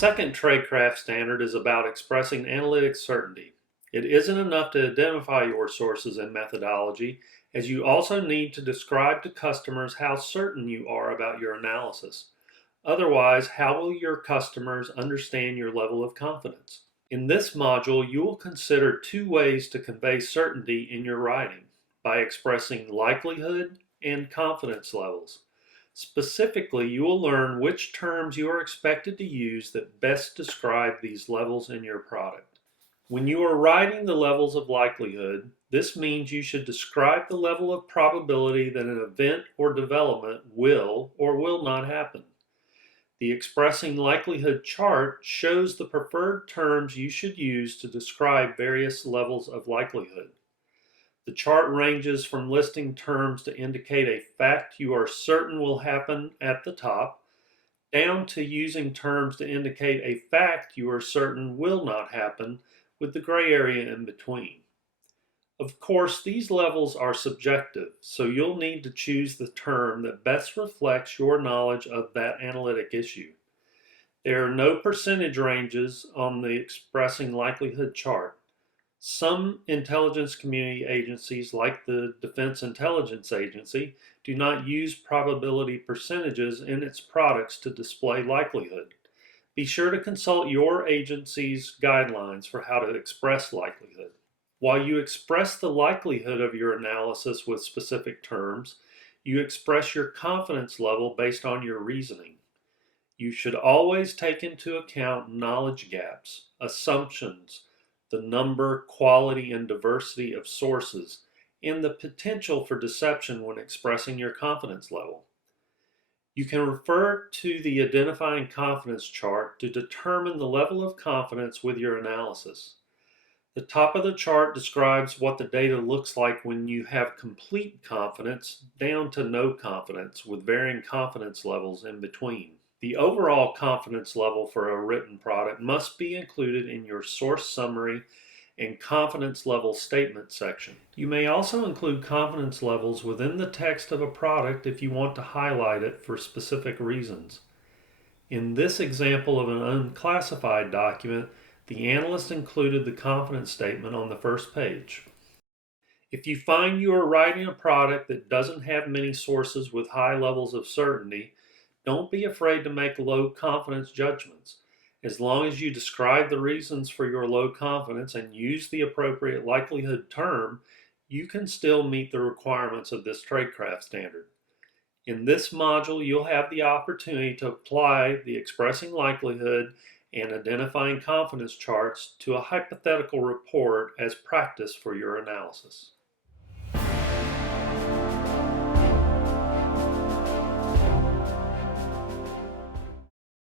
second tradecraft standard is about expressing analytic certainty. It isn't enough to identify your sources and methodology, as you also need to describe to customers how certain you are about your analysis. Otherwise, how will your customers understand your level of confidence? In this module, you will consider two ways to convey certainty in your writing, by expressing likelihood and confidence levels. Specifically, you will learn which terms you are expected to use that best describe these levels in your product. When you are writing the levels of likelihood, this means you should describe the level of probability that an event or development will or will not happen. The expressing likelihood chart shows the preferred terms you should use to describe various levels of likelihood. The chart ranges from listing terms to indicate a fact you are certain will happen at the top, down to using terms to indicate a fact you are certain will not happen, with the gray area in between. Of course, these levels are subjective, so you'll need to choose the term that best reflects your knowledge of that analytic issue. There are no percentage ranges on the expressing likelihood chart. Some intelligence community agencies, like the Defense Intelligence Agency, do not use probability percentages in its products to display likelihood. Be sure to consult your agency's guidelines for how to express likelihood. While you express the likelihood of your analysis with specific terms, you express your confidence level based on your reasoning. You should always take into account knowledge gaps, assumptions, the number, quality, and diversity of sources, and the potential for deception when expressing your confidence level. You can refer to the identifying confidence chart to determine the level of confidence with your analysis. The top of the chart describes what the data looks like when you have complete confidence down to no confidence, with varying confidence levels in between. The overall confidence level for a written product must be included in your source summary and confidence level statement section. You may also include confidence levels within the text of a product if you want to highlight it for specific reasons. In this example of an unclassified document, the analyst included the confidence statement on the first page. If you find you are writing a product that doesn't have many sources with high levels of certainty, don't be afraid to make low confidence judgments. As long as you describe the reasons for your low confidence and use the appropriate likelihood term, you can still meet the requirements of this tradecraft standard. In this module, you'll have the opportunity to apply the expressing likelihood and identifying confidence charts to a hypothetical report as practice for your analysis.